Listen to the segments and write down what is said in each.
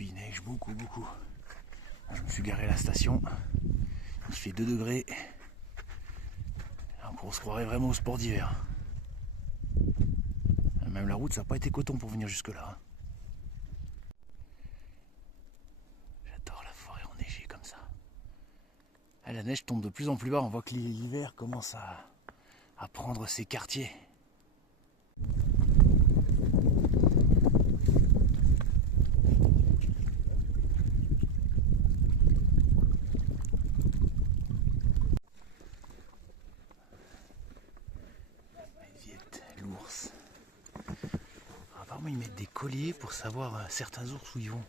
puis il neige beaucoup. Je me suis garé à la station. Il fait 2 degrés. Donc on se croirait vraiment au sport d'hiver. Même la route, ça n'a pas été coton pour venir jusque là. J'adore la forêt enneigée comme ça. Ah, la neige tombe de plus en plus bas. On voit que l'hiver commence à prendre ses quartiers. L'ours. Apparemment ils mettent des colliers pour savoir certains ours où ils vont.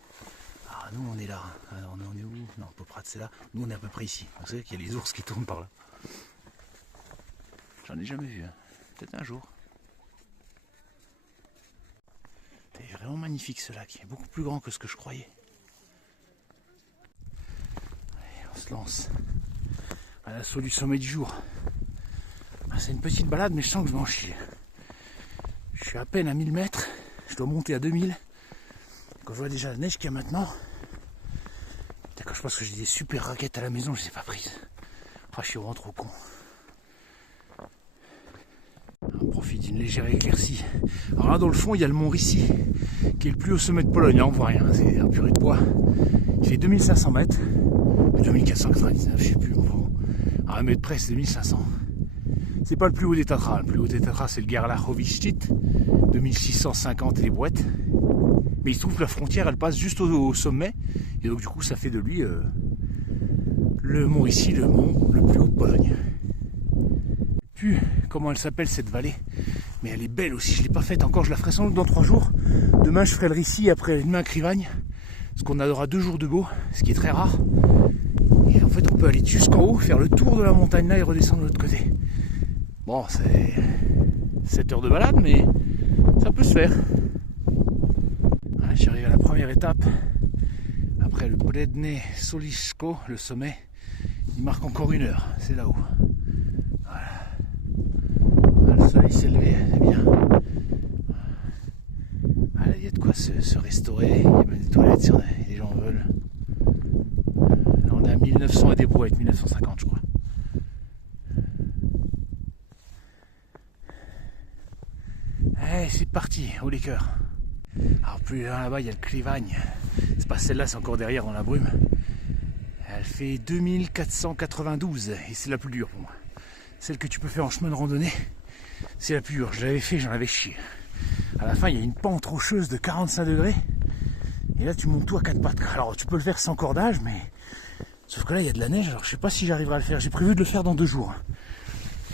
Ah nous on est là. Alors on est où? Non, Poprad c'est là. Nous on est à peu près ici. Vous savez qu'il y a les ours qui tournent par là. J'en ai jamais vu. Peut-être un jour. C'est vraiment magnifique ce lac. Il est beaucoup plus grand que ce que je croyais. Allez, on se lance à l'assaut du sommet du jour. C'est une petite balade mais je sens que je vais en chier. Je suis à peine à 1000 mètres, je dois monter à 2000. Quand je vois déjà la neige qu'il y a maintenant, quand je pense que j'ai des super raquettes à la maison, je les ai pas prises. Ah, je suis vraiment trop con. On profite d'une légère éclaircie. Alors là dans le fond il y a le mont Rissy, qui est le plus haut sommet de Pologne, là on voit rien, c'est un purée de bois. Il fait 2500 mètres, 2499, je sais plus, à 1 mètre près c'est 2500. C'est pas le plus haut des Tatras. Le plus haut des Tatras, c'est le Gerlach-Hovichtit, 2650 et les brouettes. Mais il se trouve que la frontière, elle passe juste au sommet. Et donc, du coup, ça fait de lui le mont Rissy, le mont le plus haut de Pologne. Je ne sais plus comment elle s'appelle cette vallée, mais elle est belle aussi. Je ne l'ai pas faite encore. Je la ferai sans doute dans 3 jours. Demain, je ferai le Rissy, après demain, Krivagne. Parce qu'on aura 2 jours de beau, ce qui est très rare. Et en fait, on peut aller jusqu'en haut, faire le tour de la montagne là et redescendre de l'autre côté. Bon, c'est 7 heures de balade, mais ça peut se faire. Voilà, j'arrive à la première étape. Après le Bredne Solisko, le sommet, il marque encore 1 heure. C'est là-haut. Voilà. Le soleil s'est levé, c'est bien. Voilà, il y a de quoi se restaurer. Il y a même des toilettes si les gens veulent. Là, on est à 1900 et des brouettes, 1950 je crois. Allez, c'est parti, haut les cœurs. Alors plus loin là-bas, il y a le Krivagne. C'est pas celle-là, c'est encore derrière dans la brume. Elle fait 2492 et c'est la plus dure pour moi. Celle que tu peux faire en chemin de randonnée, c'est la plus dure. Je l'avais fait, j'en avais chié. À la fin, il y a une pente rocheuse de 45 degrés. Et là, tu montes tout à 4 pattes. Alors, tu peux le faire sans cordage, mais... Sauf que là, il y a de la neige, alors je sais pas si j'arriverai à le faire. J'ai prévu de le faire dans 2 jours.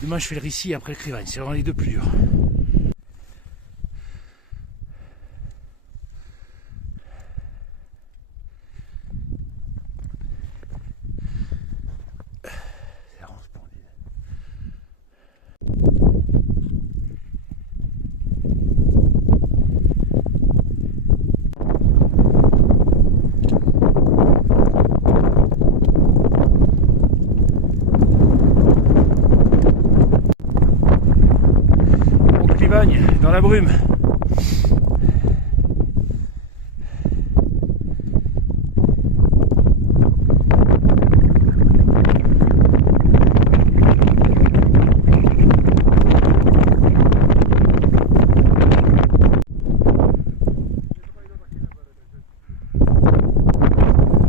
Demain, je fais le Rissy après le Krivagne. C'est vraiment les 2 plus durs. Dans la brume.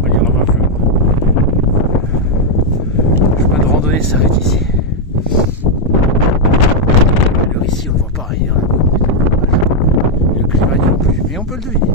Il y en aura plus. Le chemin de randonnée s'arrête ici. Le Rissy on le voit pas, il y a un peu. Le Krivagne non plus, mais on peut le deviner.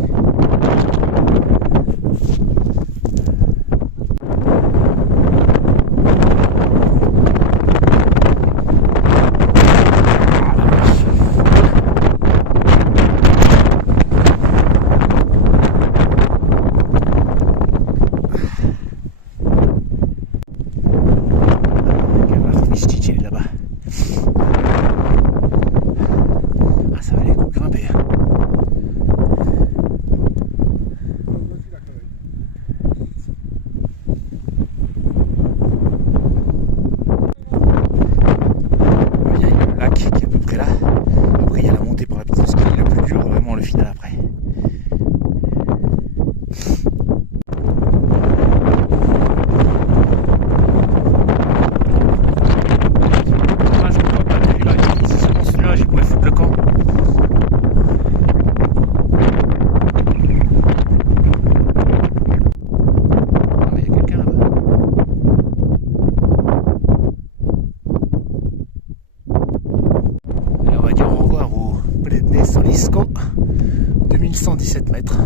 1117 mètres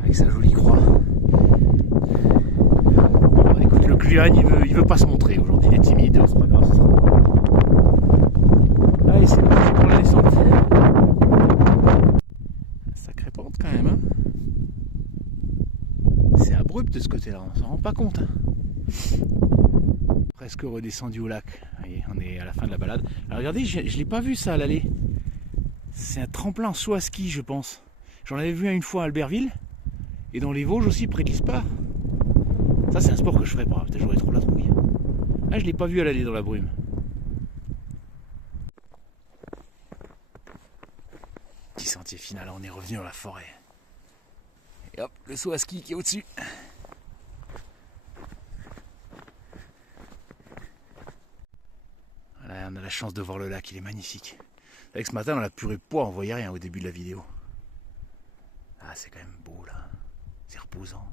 avec sa jolie croix. Bon, écoute, le Gluhan il veut pas se montrer aujourd'hui, il est timide, c'est pas grave, ça sera bon. Allez, c'est parti pour la descente. Sacrée pente quand même, hein. C'est abrupt de ce côté-là, on s'en rend pas compte. Presque redescendu au lac. Voyez, on est à la fin de la balade. Alors regardez, je l'ai pas vu ça à l'aller. C'est un tremplin en saut à ski, je pense. J'en avais vu une fois à Albertville. Et dans les Vosges aussi, près d'Ispar. Ça, c'est un sport que je ferais pas. Peut-être j'aurais trop la trouille. Là, je l'ai pas vu à l'aller dans la brume. Petit sentier final, on est revenu dans la forêt. Et hop, le saut à ski qui est au-dessus. Voilà, on a la chance de voir le lac, il est magnifique. Avec ce matin, dans la purée de poids, on voyait rien au début de la vidéo. Ah, c'est quand même beau là. C'est reposant.